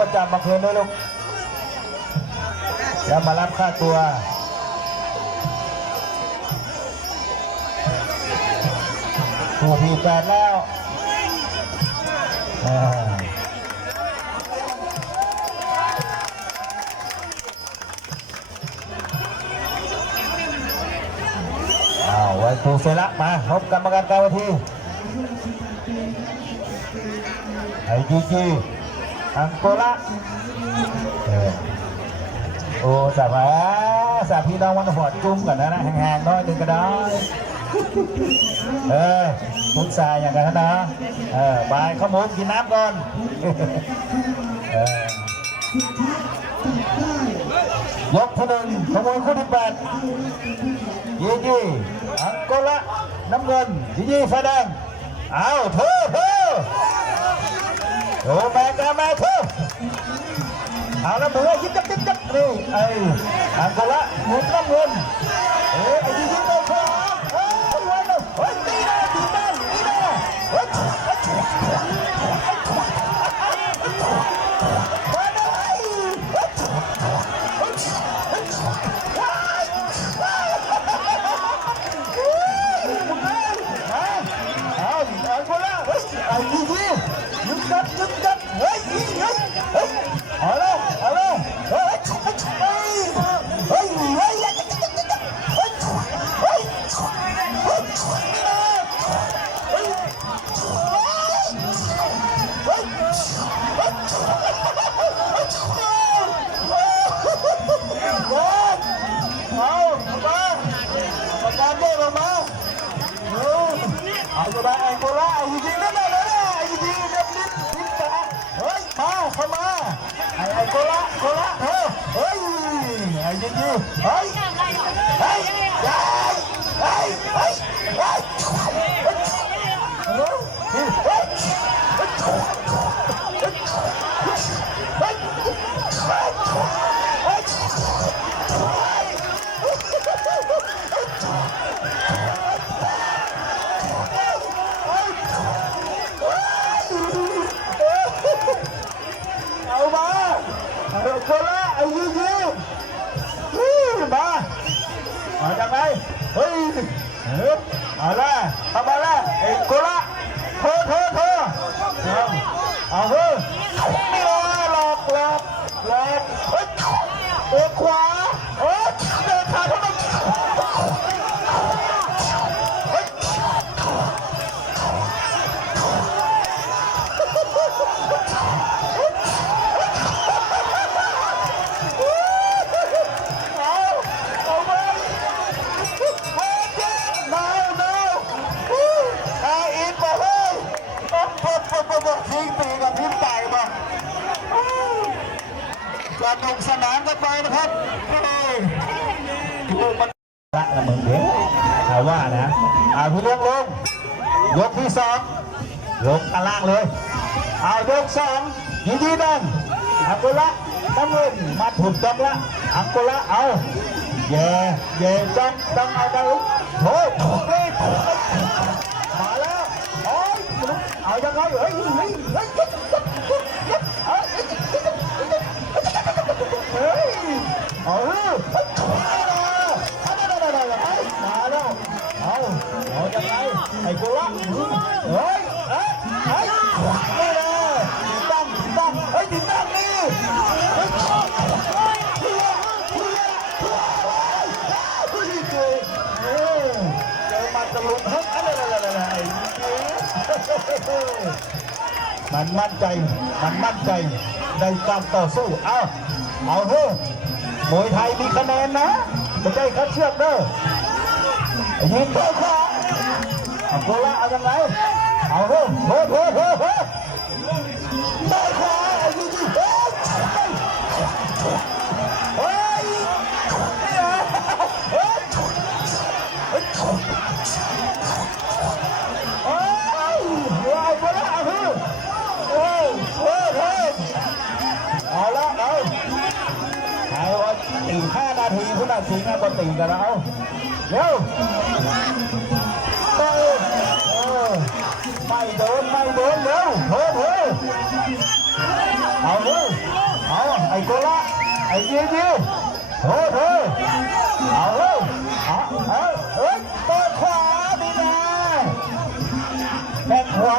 ประจำมาคืนด้วยลูกแล้วมารับค่าตัวตัวพีแปดแล้วเอาไว้ครูเสร็จละมาพบกรรมการกลางเวทีไอจีจี อังโกลาเออโอ้สับแสาพี่น้องวันหอดจุ้มกันนะนะห่างๆน้อยหนึ่งก็ได้เออมุกทรายอย่างกันนะเออบายข้าวหมูกินน้ำก่อนเออยกที่หนึ่งขโมยคู่ที่แปดยีจีอังโกละน้ำเงินยีจีไฟแดงเอาเธอเธอ โอ้แม่กาแม่เธอเอาละมือยิบจับยิบจับนี่ไอ้อังโกละหมุนน้ำเงินเอ้ยไอ้ ไอ้ยิงยิงเฮ้ย เอาละทำมาละไอ้โคล่าเธอเธอเธอ สนุกสนานกันไปนะครับเฮ้ยดูมันละละมึงเด็กเอาว่านะเอาพี่ลงลงยกที่สองลงตารางเลย เอายกสองยีดีนั่งอังกุละน้ำเงินมาถูกจังละอังกุละเอาเย่เย่จังจังเอาไปโอ้ยเฮ้ยมาแล้วโอ้ยเอายังไงเฮ้ยเฮ้ยเฮ้ย เอาเฮ้ยมาแล้วเอาเอายังไงไอ้กุละเฮ้ยเฮ้ยเฮ้ยนี่เลยตั้งตั้งเฮ้ยตั้งนี่เฮ้ยเจอมาตะลุมเฮ้ยอะไรอะไรอะไรมันมั่นใจ มันมั่นใจในการต่อสู้ เอาเอาเถอะ มวยไทยมีคะแนนนะไม่ใช่คัดเชือกเด้อยิงเพื่อขวาเอาโคละเอายังไงเอาเถอะเฮ้ยเฮ้ยเฮ้ยเฮ้ยขวาอ้ยิงยิงเฮ้ย กันแล้วเอาเร็วต่อยเออไม่โดนไม่โดนเร็วเฮ้ยเฮ้ยเอาเร็วเอาไอ้โกละไอ้ยียีเฮ้ยเฮ้ยเอาเร็วเอาเฮ้ยเปิดขวาดีนะแบ็คขวา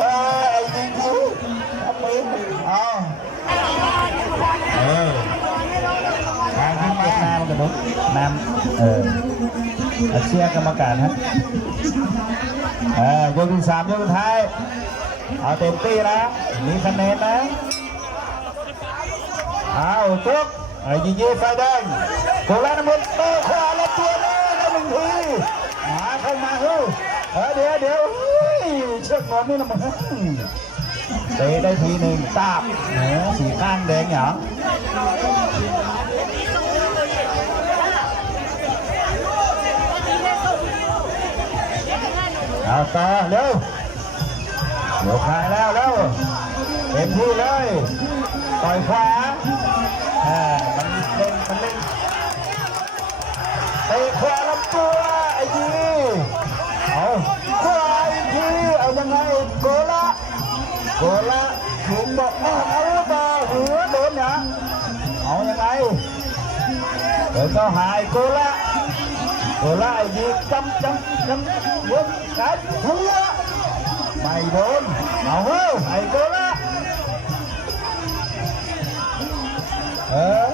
เออไอ้ยืนยืนเอาไปเอาเออทาขึ้นมาน้ำกระดกน้ำเออเอาเชียร์กรรมการฮะเออยกที่สามยกสุดท้ายเอาเต็มที่นะมีคะแนนนะเอาจุกไอ้ยีๆไฟแดงโคราชมันเตะขวาแล้วตัวนี้ได้หนึ่งทีมาเข้ามาเฮ้ยเดี๋ยวเดี๋ยว เชือกนอนนี่นะมึงเตะได้ทีหนึ่งตาบเออสีข้างแดงเหรอเอาต่อเร็วเดี๋ยวขายแล้วเร็วเต็มที่เลยต่อยขวาอ่ามันเล่นมันเล่นเตะขวาลำตัวไอ้ยี โกละถุงบอกแม่เอาหรือเปล่าหัวโดนนะเอายังไงเดี๋ยวก็หายโกละโกละไอ้ยีจำจำจำยกขาหัวไม่โดนเอาเฮ้ยไอ้โกละเออ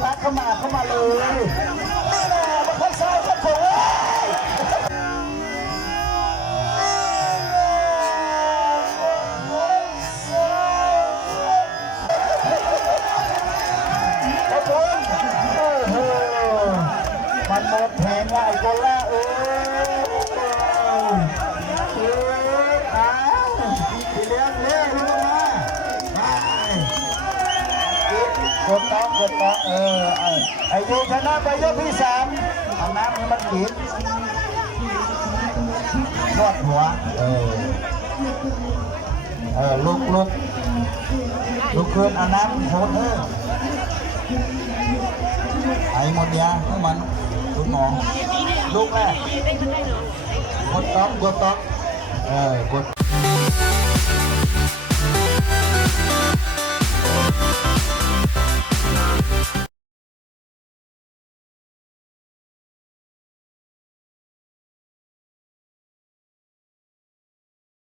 เลยไอ้โกเข้ามาเข้ามาเลย องกดต้องเออไอ้ไอ้ยูชนะไปยกที่สามเอาน้ำมันกินนวดหัว เออ เออลุกลุกลุกขึ้นเอาน้ำโหดเออไอ้หมดยาให้มันคุณหมอลุกแม่กดต้องกดต้องเออกด